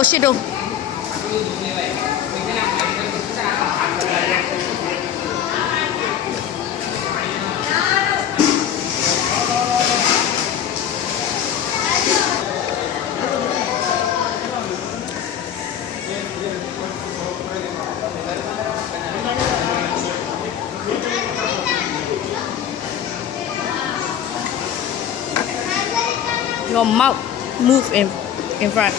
Shadow. Your mouth move in front.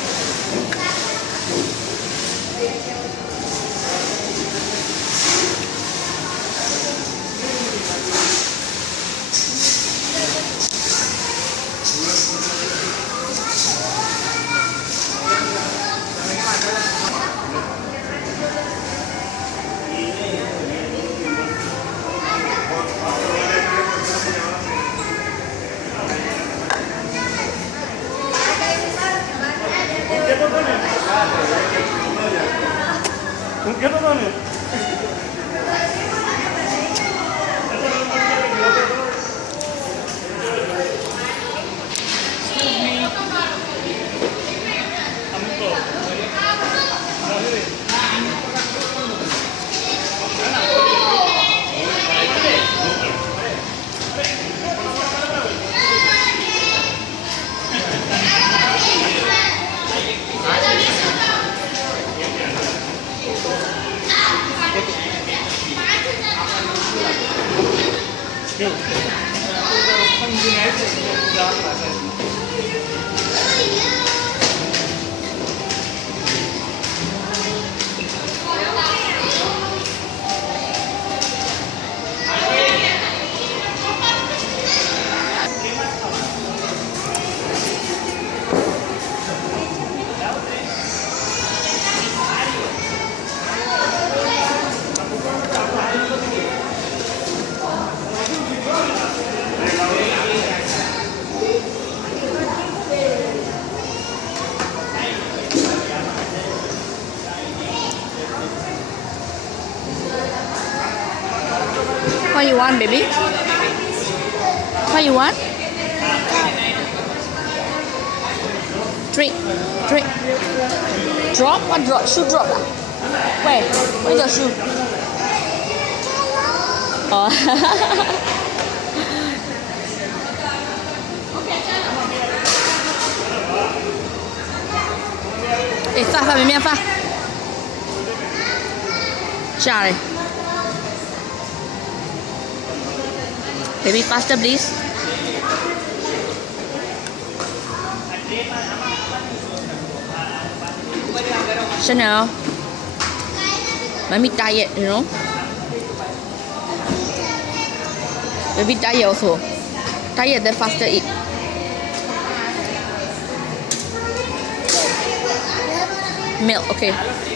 What you want, baby? What you want? Drink. Drop? What drop? Shoe drop lah? Where? Where's your shoe? Oh. Phát bên miệng phát. Trả này. Baby, faster please. Chanel. Mommy diet, you know. Baby diet also. Diet then faster eat. Milk, okay.